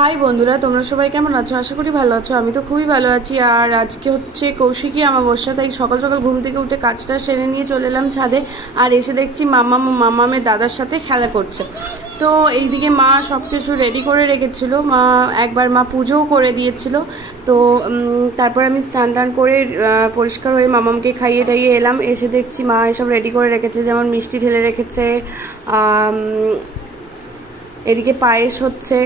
High বন্ধুরা, তোমরা সবাই কেমন আছো? আশা করি ভালো আছো। আমি তো খুবই ভালো আছি। আর আজকে হচ্ছে কৌশিকী অমাবস্যা, তাই সকাল সকাল ঘুম থেকে উঠে কাজটা সেরে নিয়ে চলে এলাম ছাদে। আর এসে দেখছি মামামের দাদার সাথে খেলা করছে। তো এইদিকে মা সব কিছু রেডি করে রেখেছিল। একবার মা পুজোও করে দিয়েছিল। তো তারপর আমি স্নান করে পরিষ্কার হয়ে মামামকে খাইয়ে টাইয়ে এলাম। এসে দেখছি মা এসব রেডি করে রেখেছে, যেমন মিষ্টি ঢেলে রেখেছে, এদিকে পায়েস হচ্ছে।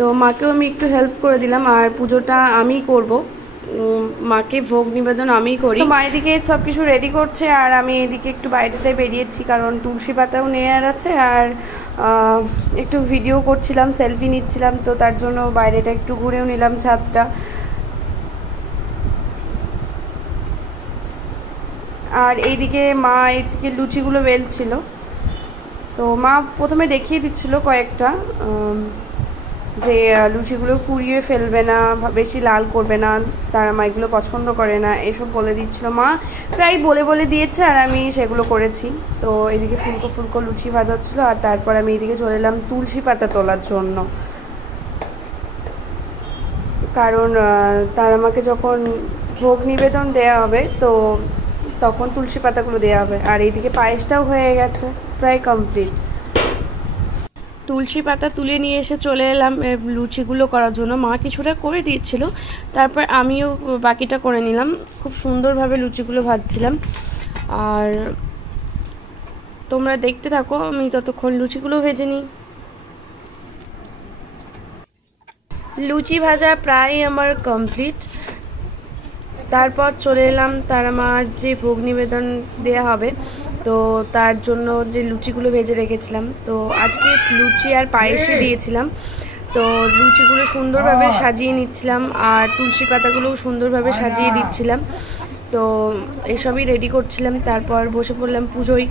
তো মাকেও আমি একটু হেল্প করে দিলাম। আর পুজোটা আমিই করব, মাকে ভোগ নিবেদন আমিই করি। তো মা এদিকে সব কিছু রেডি করছে আর আমি এদিকে একটু বাইরেতে বেরিয়েছি, কারণ তুলসী পাতাও নেওয়ার আছে। আর একটু ভিডিও করছিলাম, সেলফি নিচ্ছিলাম, তো তার জন্য বাইরেটা একটু ঘুরেও নিলাম ছাদটা। আর এইদিকে মা এইদিকে লুচিগুলো বেলছিল। তো মা প্রথমে দেখিয়ে দিচ্ছিল কয়েকটা, যে লুচিগুলো পুড়িয়ে ফেলবে না, বেশি লাল করবে না, তারা মা এগুলো পছন্দ করে না, এসব বলে দিচ্ছিল। মা প্রায় বলে দিয়েছে আর আমি সেগুলো করেছি। তো এদিকে ফুলকো ফুলকো লুচি ভাজা হচ্ছিলো। আর তারপর আমি এদিকে চলে এলাম তুলসী পাতা তোলার জন্য, কারণ তার আমাকে যখন ভোগ নিবেদন দেওয়া হবে তো তখন তুলসী পাতাগুলো দেওয়া হবে। আর এইদিকে পায়েসটাও হয়ে গেছে, প্রায় কমপ্লিট। তুলসী পাতা তুলে নিয়ে এসে চলে এলাম লুচিগুলো করার জন্য। মা কিছুটা করে দিয়েছিল, তারপর আমিও বাকিটা করে নিলাম। খুব সুন্দরভাবে লুচিগুলো ভাজছিলাম। আর তোমরা দেখতে থাকো, আমি ততক্ষণ লুচিগুলো ভেজে নিই। লুচি ভাজা প্রায় আমার কমপ্লিট। তারপর চলে এলাম তারা মার যে ভোগ নিবেদন দেওয়া হবে, তো তার জন্য যে লুচিগুলো ভেজে রেখেছিলাম। তো আজকে লুচি আর পায়েসই দিয়েছিলাম। তো লুচিগুলো সুন্দরভাবে সাজিয়ে নিচ্ছিলাম আর তুলসী পাতাগুলোও সুন্দরভাবে সাজিয়ে দিচ্ছিলাম। তো এসবই রেডি করছিলাম। তারপর বসে পড়লাম পুজোয়।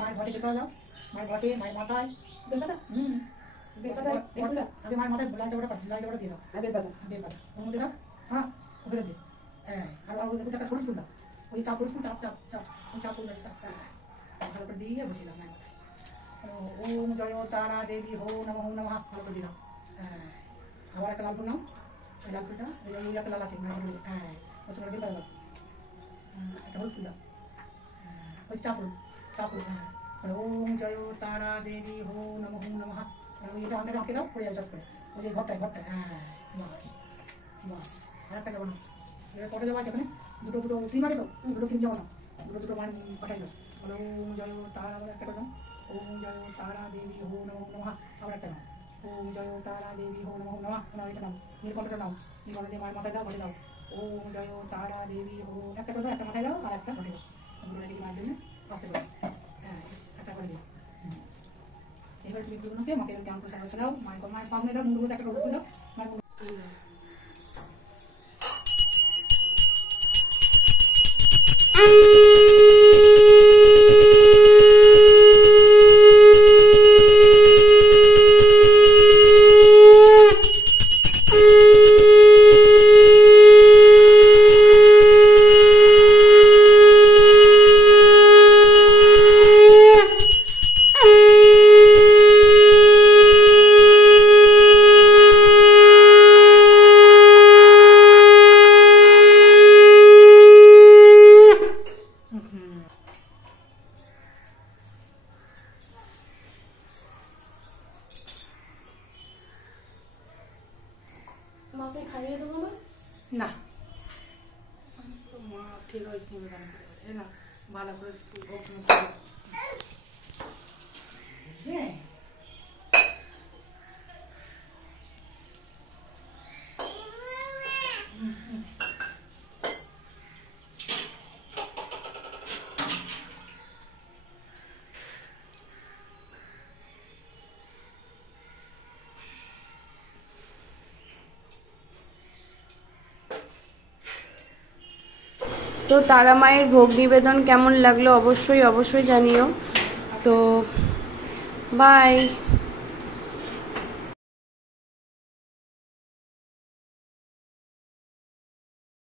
মায়ের ঘটে যেতে যাও, মায়ের ঘটে মায়ের মাথায় আগে মায়ের মাথায় লাল চাপড়া দিয়ে দাও, বেলপাতা ওর মধ্যে দাও। হ্যাঁ ওপরে দিয়ে আর একটা ছোট ফুল দাও, ওই চাপ চাপ চাপ চাপ ওই চাপ চাপ ভালো করে দিয়ে বসে দাও মায়ের মাথায়। ওম জয় তারা দেবী হো নমঃ নমঃ ভালো করে দিয়ে দাও। হ্যাঁ আবার একটা লাল ফুল নাও, ওই লাল ফুলটা ওই একটা লাল আছে মায়ের মধ্যে, হ্যাঁ বসে করে দিয়ে দাও। একটা হলুদ ফুল দাও, ওই চাপুল চাপুল। হ্যাঁ ওম জয় তারা দেবী হো নমঃ নমঃ। ওইটা অনেকটা আঁকে দাও, পড়ে যাবে চট করে ওই যে ঘরটায়। হ্যাঁ বাস বাস। আর একটা যাবো না, এবার কটা যাবো আছে ওখানে, দুটো ক্রিম আছে তো, দুটো ক্রিম যাবো না, দুটো মানে পাঠাই দাও। বলো ওম জয় তারা, একটা করে দাও। ওম জয় তারা দেবী হো নমঃ নমঃ। আবার একটা নাও, ওম জয় তারা দেবী হো নমঃ নমঃ। এটা নাও, নীলকণ্ঠটা নাও, নীলকণ্ঠ দিয়ে মায়ের মাথায় দাও, ঘটে দাও। ওম জয় তারা দেবী হো, একটা করে দাও, একটা মাথায় দাও আর একটা ঘটে দাও। দুটো রেখেছি মায়ের জন্য, আসতে পারো। হ্যাঁ একটা করে দিও। এবার তুমি গুলোকে মাকে কেমন করে সাজাতে দাও, মায়ের পাশে দাও, মুন্ডুগুলো একটা করে দাও মায়ের। খাইয়ে দেবো না? না মা ঠিক হয়েছে না, ভালো করে হ্যাঁ তো তারা মায়ের ভোগ নিবেদন কেমন লাগলো অবশ্যই জানিও। তো বাই।